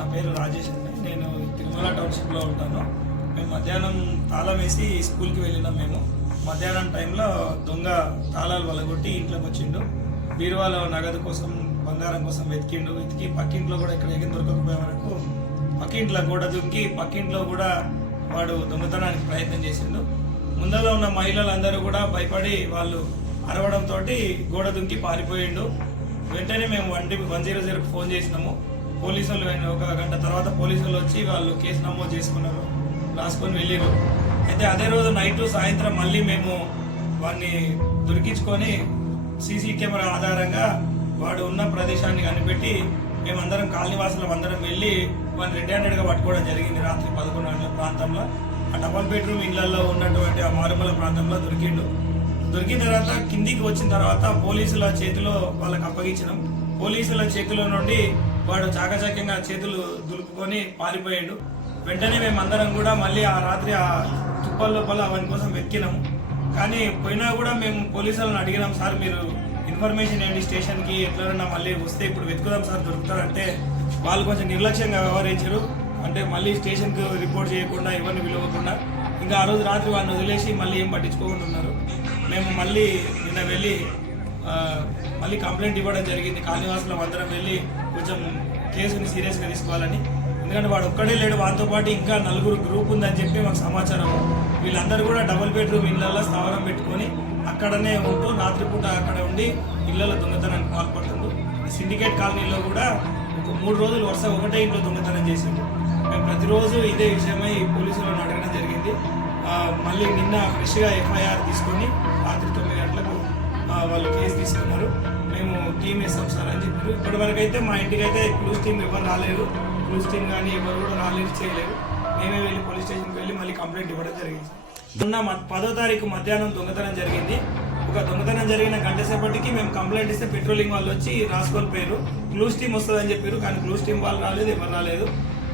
నా పేరు రాజేష్ అండి. నేను తిరుమల టౌన్షిప్లో ఉంటాను. మేము మధ్యాహ్నం తాళం వేసి స్కూల్కి వెళ్ళినాం మేము. మధ్యాహ్నం టైంలో దొంగ తాళాలు వలగొట్టి ఇంట్లోకి వచ్చిండు. బీరువాలో నగదు కోసం బంగారం కోసం వెతికిండు. వెతికి పక్కింట్లో కూడా ఇక్కడ ఎగిరి దొరకకపోయే వరకు పక్కింట్లో గోడ దుంకి పక్కింట్లో కూడా వాడు దొంగతనానికి ప్రయత్నం చేసిండు. ముందర ఉన్న మహిళలందరూ కూడా భయపడి వాళ్ళు అరవడంతో గోడ దుంకి పారిపోయిండు. వెంటనే మేము వన్ వన్ జీరో జీరోకి ఫోన్ చేసినాము. పోలీసులు వెన్- ఒక గంట తర్వాత పోలీసులు వచ్చి వాళ్ళు కేసు నమోదు చేసుకున్నారు. రాసుకొని వెళ్ళారు. అయితే అదే రోజు నైట్ సాయంత్రం మళ్ళీ మేము వాడిని దొరికించుకొని సీసీ కెమెరా ఆధారంగా వాడు ఉన్న ప్రదేశాన్ని కనిపెట్టి మేమందరం కాలనీవాసులం అందరం వెళ్ళి వాడిని రెడ్ హ్యాండెడ్గా పట్టుకోవడం జరిగింది రాత్రి పదకొండు గంటల ప్రాంతంలో. ఆ డబల్ బెడ్రూమ్ ఇళ్ళలో ఉన్నటువంటి ఆ మారుమూల ప్రాంతంలో దొరికిండు. దొరికిన తర్వాత కిందికి వచ్చిన తర్వాత పోలీసుల చేతిలో వాళ్ళకి అప్పగించడం పోలీసుల చేతిలో నుండి వాడు చాకచక్యంగా చేతులు దులుపుకొని పారిపోయాడు. వెంటనే మేమందరం కూడా మళ్ళీ ఆ రాత్రి ఆ తుప్పల లోపల అవన్నీ కోసం వెతికినాము. కానీ పోయినా కూడా మేము పోలీసులను అడిగినాం సార్ మీరు ఇన్ఫర్మేషన్ ఏంటి స్టేషన్కి? ఎట్లన్నా మళ్ళీ వస్తే ఇప్పుడు వెతుకుదాం సార్ దొరుకుతారంటే వాళ్ళు కొంచెం నిర్లక్ష్యంగా వ్యవహరించారు. అంటే మళ్ళీ స్టేషన్కి రిపోర్ట్ చేయకుండా ఎవరిని పిలవకుండా. ఇంకా ఆ రోజు రాత్రి వాడిని వదిలేసి మళ్ళీ ఏం పట్టించుకోకుండా ఉన్నారు. మేము మళ్ళీ నిన్న వెళ్ళి మళ్ళీ కంప్లైంట్ ఇవ్వడం జరిగింది. కాలనీవాసులం అందరం వెళ్ళి కొంచెం కేసుని సీరియస్గా తీసుకోవాలని. ఎందుకంటే వాడు ఒక్కడే లేడు వాటితో పాటు ఇంకా నలుగురు గ్రూప్ ఉందని చెప్పి మాకు సమాచారం. వీళ్ళందరూ కూడా డబుల్ బెడ్రూమ్ ఇళ్ళల్లో స్థావరం పెట్టుకొని అక్కడనే ఉంటూ రాత్రిపూట అక్కడ ఉండి ఇళ్ళలో దొంగతనానికి పాల్పడుతుండ్రు సిండికేట్ కాలనీలో కూడా ఒక మూడు రోజులు వరుస ఒకటే ఇంట్లో దొంగతనం చేసిండు మేము ప్రతిరోజు ఇదే విషయమై పోలీసులను అడగడం జరిగింది. మళ్ళీ నిన్న ఫ్రెష్గా ఎఫ్ఐఆర్ తీసుకొని రాత్రి తొమ్మిది గంటలకు వాళ్ళు కేసు తీసుకున్నారు. మేము టీం వేస్తాం సార్ అని చెప్పారు. ఇప్పటి వరకు అయితే మా ఇంటికి అయితే క్లూస్ టీం ఎవరు రాలేరు క్లూస్ టీం కానీ ఎవరు కూడా రాలేరు చేయలేరు మేమే వెళ్ళి పోలీస్ స్టేషన్కి వెళ్ళి మళ్ళీ కంప్లైంట్ ఇవ్వడం జరిగింది మొన్న పదో తారీఖు మధ్యాహ్నం దొంగతనం జరిగింది. ఒక దొంగతనం జరిగిన గంట సేపటికి మేము కంప్లైంట్ ఇస్తే పెట్రోలింగ్ వాళ్ళు వచ్చి రాసుకొని పోయారు క్లూస్ టీం వస్తుందని చెప్పారు కానీ క్లూస్ టీం వాళ్ళు రాలేదు ఎవరు రాలేదు.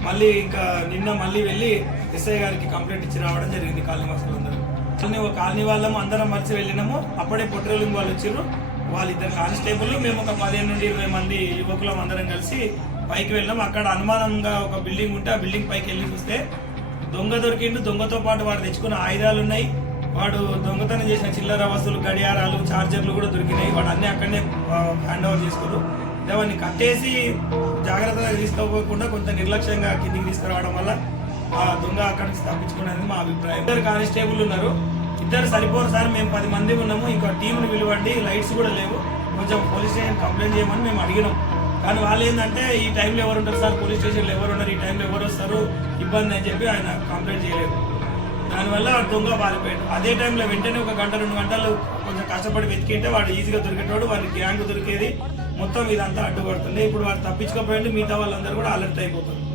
మళ్ళీ ఇంకా నిన్న మళ్ళీ వెళ్ళి ఎస్ఐ గారికి కంప్లైంట్ ఇచ్చి రావడం జరిగింది కాలనీ అట్లనే కాలనీ ఒక కాలనీ వాళ్ళము అందరం మరిచి వెళ్ళినాము. అప్పుడే పెట్రోలింగ్ వాళ్ళు వచ్చారు వాళ్ళిద్దరు కానిస్టేబుల్ మేము ఒక పదిహేను నుండి ఇరవై మంది యువకులం అందరం కలిసి పైకి వెళ్ళాం అక్కడ అనుమానంగా ఒక బిల్డింగ్ ఉంటే ఆ బిల్డింగ్ పైకి వెళ్ళి చూస్తే దొంగ దొరికిండు. దొంగతో పాటు వాడు తెచ్చుకున్న ఆయుధాలు ఉన్నాయి వాడు దొంగతనం చేసిన చిల్లర వస్తువులు గడియారాలు చార్జర్లు కూడా దొరికినాయి. వాడు అన్నీ అక్కడనే హ్యాండ్ ఓవర్ చేసుకోరు దాన్ని కట్టేసి జాగ్రత్తగా తీసుకోపోకుండా కొంత నిర్లక్ష్యంగా కిందికి తీసుకురావడం వల్ల ఆ దొంగ అక్కడి నుంచి తప్పించుకునేది మా అభిప్రాయం. ఇద్దరు కానిస్టేబుల్ ఉన్నారు. ఇద్దరు సరిపోరు సార్ మేము పది మంది ఉన్నాము. ఇంకా టీంని పిలువండి లైట్స్ కూడా లేవు. కొంచెం పోలీస్ స్టేషన్ కంప్లైంట్ చేయమని మేము అడిగినాం. కానీ వాళ్ళు ఏంటంటే ఈ టైంలో ఎవరు ఉంటారు సార్? పోలీస్ స్టేషన్లో ఎవరు ఉన్నారు? ఈ టైంలో ఎవరు వస్తారు? ఇబ్బంది అని చెప్పి ఆయన కంప్లైంట్ చేయలేదు. దానివల్ల దొంగ పారిపోయాడు. అదే టైంలో వెంటనే ఒక గంట రెండు గంటలు కొంచెం కష్టపడి వెతికింటే వాడు ఈజీగా దొరికేటోడు వాడి గ్యాంగ్ దొరికేది. మొత్తం ఇదంతా అడ్డుపడుతుంది. ఇప్పుడు వాడు తప్పించుకోపోయింది మిగతా వాళ్ళందరూ కూడా అలర్ట్ అయిపోతుంది